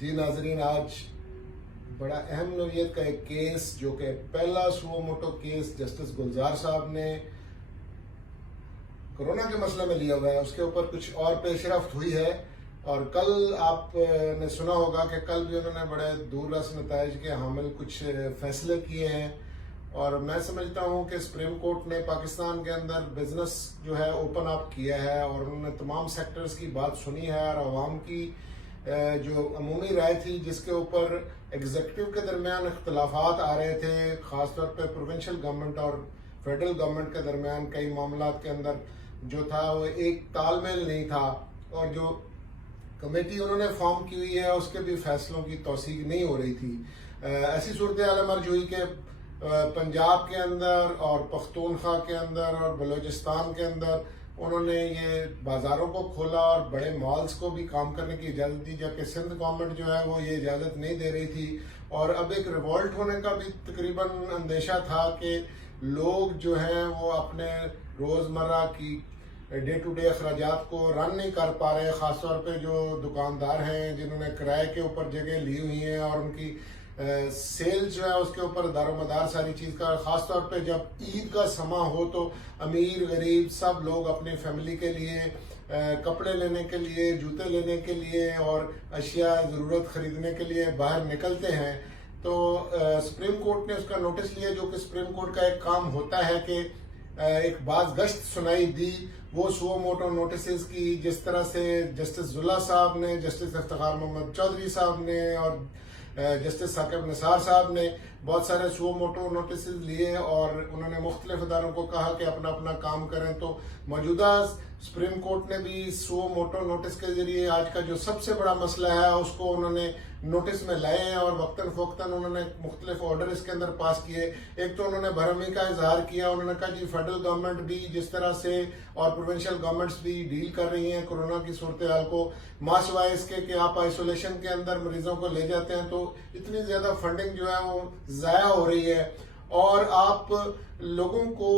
جی ناظرین، آج بڑا اہم نوعیت کا ایک کیس جو کہ پہلا سو موٹو کیس جسٹس گلزار صاحب نے کورونا کے مسئلے میں لیا ہوا ہے، اس کے اوپر کچھ اور پیش رفت ہوئی ہے۔ اور کل آپ نے سنا ہوگا کہ کل بھی انہوں نے بڑے دور رس نتائج کے حامل کچھ فیصلے کیے ہیں، اور میں سمجھتا ہوں کہ سپریم کورٹ نے پاکستان کے اندر بزنس جو ہے اوپن اپ کیا ہے، اور انہوں نے تمام سیکٹرز کی بات سنی ہے، اور عوام کی جو عمومی رائے تھی جس کے اوپر ایگزیکٹو کے درمیان اختلافات آ رہے تھے، خاص طور پہ پروونشل گورنمنٹ اور فیڈرل گورنمنٹ کے درمیان کئی معاملات کے اندر جو تھا وہ ایک تال میل نہیں تھا، اور جو کمیٹی انہوں نے فارم کی ہوئی ہے اس کے بھی فیصلوں کی توثیق نہیں ہو رہی تھی۔ ایسی صورتحال مرج ہوئی کہ پنجاب کے اندر اور پختونخوا کے اندر اور بلوچستان کے اندر انہوں نے یہ بازاروں کو کھولا اور بڑے مالز کو بھی کام کرنے کی اجازت دی، جبکہ سندھ گورنمنٹ جو ہے وہ یہ اجازت نہیں دے رہی تھی، اور اب ایک ریوولٹ ہونے کا بھی تقریباً اندیشہ تھا کہ لوگ جو ہیں وہ اپنے روزمرہ کی ڈے ٹو ڈے اخراجات کو رن نہیں کر پا رہے، خاص طور پہ جو دکاندار ہیں جنہوں نے کرائے کے اوپر جگہ لی ہوئی ہیں، اور ان کی سیل جو ہے اس کے اوپر دار و مدار ساری چیز کا، خاص طور پہ جب عید کا سماں ہو تو امیر غریب سب لوگ اپنی فیملی کے لیے کپڑے لینے کے لیے، جوتے لینے کے لیے اور اشیاء ضرورت خریدنے کے لیے باہر نکلتے ہیں۔ تو سپریم کورٹ نے اس کا نوٹس لیا، جو کہ سپریم کورٹ کا ایک کام ہوتا ہے کہ ایک باز گشت سنائی دی وہ سو موٹو نوٹسز کی، جس طرح سے جسٹس زلا صاحب نے، جسٹس افتخار محمد چودھری صاحب نے اور جسٹس ثاقب نثار صاحب نے بہت سارے سو موٹو نوٹسز لیے، اور انہوں نے مختلف اداروں کو کہا کہ اپنا اپنا کام کریں۔ تو موجودہ سپریم کورٹ نے بھی سو موٹو نوٹس کے ذریعے آج کا جو سب سے بڑا مسئلہ ہے اس کو انہوں نے نوٹس میں لائے ہیں، اور وقتاً فوقتاً انہوں نے مختلف آرڈر اس کے اندر پاس کیے۔ ایک تو انہوں نے برہمی کا اظہار کیا، انہوں نے کہا جی فیڈرل گورنمنٹ بھی جس طرح سے اور پروونشل گورنمنٹس بھی ڈیل کر رہی ہیں کورونا کی صورتحال کو، ماں سوائے اس کے کہ آپ آئسولیشن کے اندر مریضوں کو لے جاتے ہیں تو اتنی زیادہ فنڈنگ جو ہے وہ ضائع ہو رہی ہے، اور آپ لوگوں کو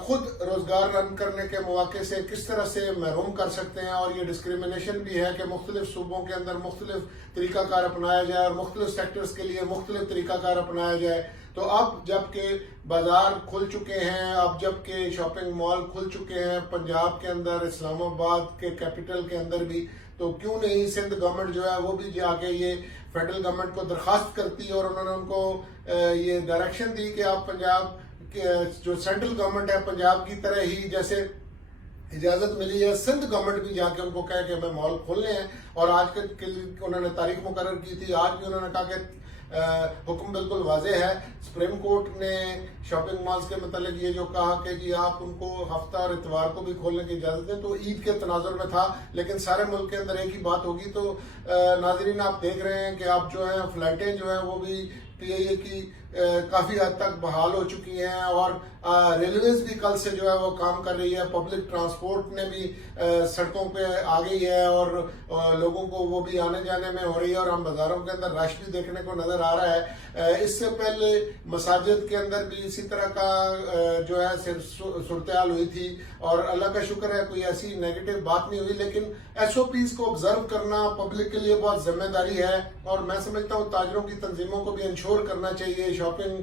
خود روزگار رن کرنے کے مواقع سے کس طرح سے محروم کر سکتے ہیں، اور یہ ڈسکریمنیشن بھی ہے کہ مختلف صوبوں کے اندر مختلف طریقہ کار اپنایا جائے اور مختلف سیکٹرز کے لیے مختلف طریقہ کار اپنایا جائے۔ تو اب جب کہ بازار کھل چکے ہیں، اب جب کہ شاپنگ مال کھل چکے ہیں پنجاب کے اندر، اسلام آباد کے کیپٹل کے اندر بھی، تو کیوں نہیں سندھ گورنمنٹ جو ہے وہ بھی جا کے یہ فیڈرل گورنمنٹ کو درخواست کرتی، اور انہوں نے ان کو یہ ڈائریکشن دی کہ آپ پنجاب جو سینٹرل گورنمنٹ ہے پنجاب کی طرح ہی جیسے اجازت ملی ہے، سندھ گورنمنٹ بھی جا کے ان کو کہے کہ ہمیں مال کھولنے ہیں۔ اور آج کے لیے انہوں نے تاریخ مقرر کی تھی، آج بھی انہوں نے کہا کہ حکم بالکل واضح ہے۔ سپریم کورٹ نے شاپنگ مالز کے متعلق یہ جو کہا کہ جی آپ ان کو ہفتہ اور اتوار کو بھی کھولنے کی اجازت دیں، تو عید کے تناظر میں تھا، لیکن سارے ملک کے اندر ایک ہی بات ہوگی۔ تو ناظرین آپ دیکھ رہے ہیں کہ اب جو ہیں فلائٹیں جو ہیں وہ بھی پی آئی اے کی کافی حد تک بحال ہو چکی ہیں، اور ریلویز بھی کل سے جو ہے وہ کام کر رہی ہے، پبلک ٹرانسپورٹ نے بھی سڑکوں پہ آ گئی ہے، اور لوگوں کو وہ بھی آنے جانے میں ہو رہی ہے، اور ہم بازاروں کے اندر رش بھی دیکھنے کو نظر آ رہا ہے۔ اس سے پہلے مساجد کے اندر بھی اسی طرح کا جو ہے صورتحال ہوئی تھی، اور اللہ کا شکر ہے کوئی ایسی نیگیٹو بات نہیں ہوئی، لیکن ایس او پیز کو آبزرو کرنا پبلک کے لیے بہت ذمہ داری ہے، اور میں سمجھتا ہوں تاجروں کی تنظیموں کو بھی انشور کرنا چاہیے، شاپنگ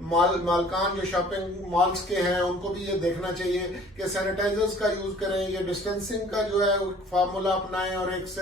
مالکان جو شاپنگ مالز کے ہیں ان کو بھی یہ دیکھنا چاہیے کہ سینیٹائزرز کا یوز کریں، یہ ڈسٹینسنگ کا جو ہے فارمولا اپنائیں، اور ایک سے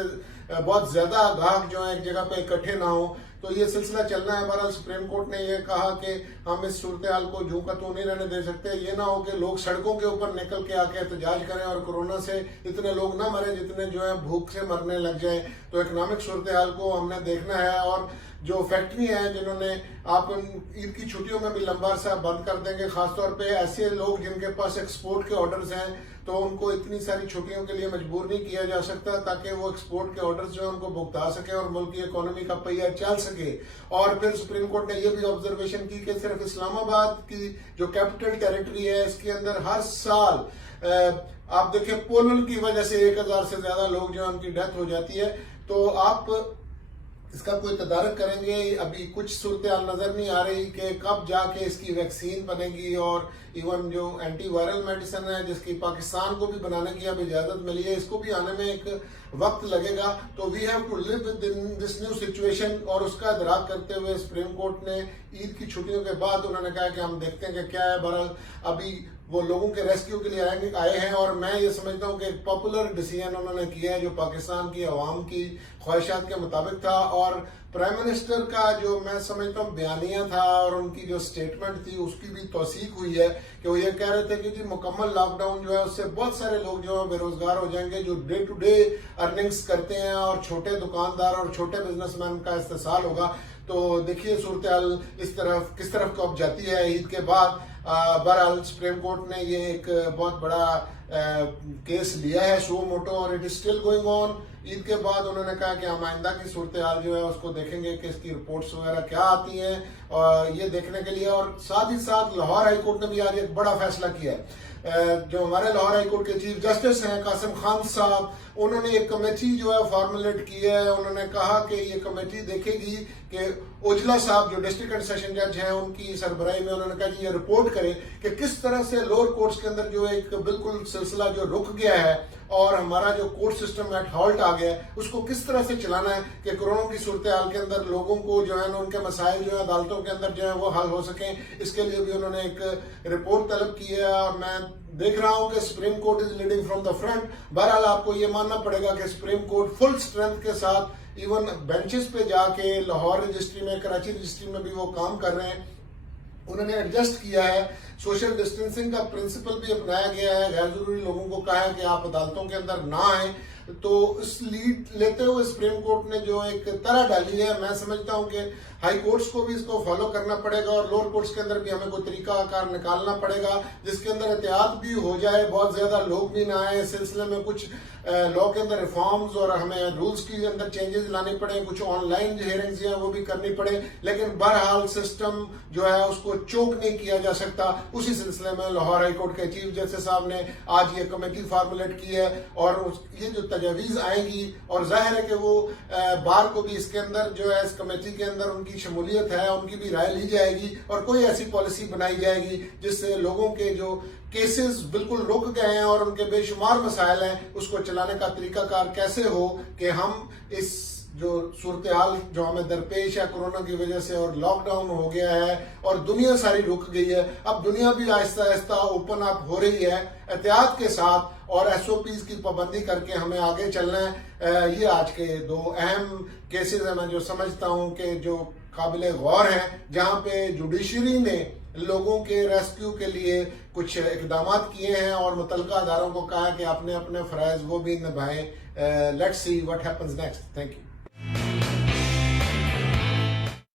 بہت زیادہ گاہک جو ہے ایک جگہ پہ اکٹھے نہ ہوں۔ تو یہ سلسلہ چلنا ہے۔ بہرحال سپریم کورٹ نے یہ کہا کہ ہم اس صورتحال کو جوں کا تو نہیں رہنے دے سکتے، یہ نہ ہو کہ لوگ سڑکوں کے اوپر نکل کے آ کے احتجاج کریں اور کورونا سے اتنے لوگ نہ مریں جتنے جو ہے بھوک سے مرنے لگ جائیں۔ تو اکنامک صورتحال کو ہم نے دیکھنا ہے، اور جو فیکٹری ہیں جنہوں نے آپ عید کی چھٹیوں میں بھی لمبا عرصہ بند کر دیں گے، خاص طور پہ ایسے لوگ جن کے پاس ایکسپورٹ کے آرڈرز ہیں، تو ان کو اتنی ساری چھٹیوں کے لیے مجبور نہیں کیا جا سکتا تاکہ وہ ایکسپورٹ کے آرڈرز جو ہیں ان کو بھگتا سکیں اور ملک کی اکانومی کا پہیہ چل سکے۔ اور پھر سپریم کورٹ نے یہ بھی آبزرویشن کی کہ صرف اسلام آباد کی جو کیپٹل ٹیریٹری ہے اس کے اندر ہر سال آپ دیکھیں پولن کی وجہ سے 1000 سے زیادہ لوگ جو ہیں ان کی ڈیتھ ہو جاتی ہے۔ تو آپ اس کا کوئی تدارک کریں گے. ابھی کچھ صورتحال نظر نہیں آ رہی کہ کب جا کے اس کی ویکسین بنے گی, اور ایون جو اینٹی وائرل میڈیسن ہے جس کی پاکستان کو بھی بنانے کی اب اجازت ملی ہے, اس کو بھی آنے میں ایک وقت لگے گا. تو we have to live with this new situation, اور اس کا ادراک کرتے ہوئے سپریم کورٹ نے عید کی چھٹیوں کے بعد انہوں نے کہا کہ ہم دیکھتے ہیں کہ کیا ہے. بہرحال ابھی وہ لوگوں کے ریسکیو کے لیے آئے ہیں, اور میں یہ سمجھتا ہوں کہ ایک پاپولر ڈیسیژن انہوں نے کیا ہے جو پاکستان کی عوام کی خواہشات کے مطابق تھا. اور پرائم منسٹر کا جو میں سمجھتا ہوں بیانیہ تھا اور ان کی جو سٹیٹمنٹ تھی اس کی بھی توثیق ہوئی ہے کہ وہ یہ کہہ رہے تھے کہ جی مکمل لاک ڈاؤن جو ہے اس سے بہت سارے لوگ جو ہے بے روزگار ہو جائیں گے جو ڈے ٹو ڈے ارننگز کرتے ہیں, اور چھوٹے دکاندار اور چھوٹے بزنس مین کا استحصال ہوگا. تو دیکھیے صورتحال کس طرف کو اب جاتی ہے عید کے بعد. بہرحال سپریم کورٹ نے یہ ایک بہت بڑا کیس لیا ہے سو موٹو, اور it is still going on. Eid کے بعد انہوں نے کہا کہ ہم آئندہ کی صورتحال جو ہے اس کو دیکھیں گے کہ اس کی رپورٹس وغیرہ کیا آتی ہیں, اور یہ دیکھنے کے لیے. اور ساتھ ہی ساتھ لاہور ہائی کورٹ نے بھی آج ایک بڑا فیصلہ کیا ہے. جو ہمارے لاہور ہائی کورٹ کے چیف جسٹس ہیں قاسم خان صاحب, انہوں نے ایک کمیٹی جو ہے فارمولیٹ کی ہے. انہوں نے کہا کہ یہ کمیٹی دیکھے گی کہ اوجلا صاحب جو ڈسٹرکٹ اینڈ سیشن جج ہیں ان کی سربراہی میں, انہوں نے کہا کہ یہ رپورٹ کرے کہ کس طرح سے لوور کورٹس کے اندر جو ایک بالکل سلسلہ جو رک گیا ہے اور ہمارا جو کورٹ سسٹم ایٹ ہالٹ آ گیا ہے اس کو کس طرح سے چلانا ہے کہ کورونا کی صورتحال کے اندر لوگوں کو جو ہے نا ان کے مسائل جو ہے عدالتوں کے اندر جو ہے وہ حل ہو سکیں. اس کے لیے بھی انہوں نے ایک رپورٹ طلب کی ہے, اور میں دیکھ رہا ہوں کہ supreme court is leading from the front. بہرحال آپ کو یہ ماننا پڑے گا کہ سپریم کورٹ فل سٹرینتھ کے ساتھ ایون بینچز پہ جا کے لاہور رجسٹری میں, کراچی رجسٹری میں بھی وہ کام کر رہے ہیں. انہوں نے ایڈجسٹ کیا ہے, سوشل ڈسٹینسنگ کا پرنسپل بھی اپنایا گیا ہے, غیر ضروری لوگوں کو کہا ہے کہ آپ عدالتوں کے اندر نہ آئیں. تو اس لیڈ لیتے ہوئے سپریم کورٹ نے جو ایک طرح ڈالی ہے, میں سمجھتا ہوں کہ ہائی کورٹس کو بھی اس کو فالو کرنا پڑے گا, اور لوور کورٹس کے اندر بھی ہمیں کوئی طریقہ کار نکالنا پڑے گا جس کے اندر احتیاط بھی ہو جائے, بہت زیادہ لوگ بھی نہ آئے. اس سلسلے میں کچھ لا کے اندر ریفارمز اور ہمیں رولز کے اندر چینجز لانے پڑے, کچھ آن لائن ہیئرنگز ہیں وہ بھی کرنی پڑے. لیکن بہرحال سسٹم جو ہے اس کو چوک نہیں کیا جا سکتا. اسی سلسلے میں لاہور ہائی کورٹ کے چیف جسٹس صاحب نے آج یہ کمیٹی فارمولیٹ کی ہے, اور یہ جو تجاویز آئیں گی, اور ظاہر ہے کہ وہ بار کو بھی اس کے اندر جو ہے اس کمیٹی کے اندر ان کی شمولیت ہے, ان کی بھی رائے لی جائے گی, اور کوئی ایسی پالیسی بنائی جائے گی جس سے لوگوں کے جو کیسز بالکل رک گئے ہیں اور ان کے بے شمار مسائل ہیں اس کو چلانے کا طریقہ کار کیسے ہو کہ ہم اس جو صورتحال جو ہمیں درپیش ہے کورونا کی وجہ سے, اور لاک ڈاؤن ہو گیا ہے اور دنیا ساری رک گئی ہے, اب دنیا بھی آہستہ آہستہ اوپن اپ ہو رہی ہے, احتیاط کے ساتھ اور ایس او پیز کی پابندی کر کے ہمیں آگے چلنا ہے. یہ آج کے دو اہم کیسز ہیں میں جو سمجھتا ہوں کہ جو قابل غور ہیں, جہاں پہ جوڈیشری نے لوگوں کے ریسکیو کے لیے کچھ اقدامات کیے ہیں اور متعلقہ اداروں کو کہا کہ اپنے اپنے فرائض وہ بھی نبھائیں. Let's see what happens next. Thank you.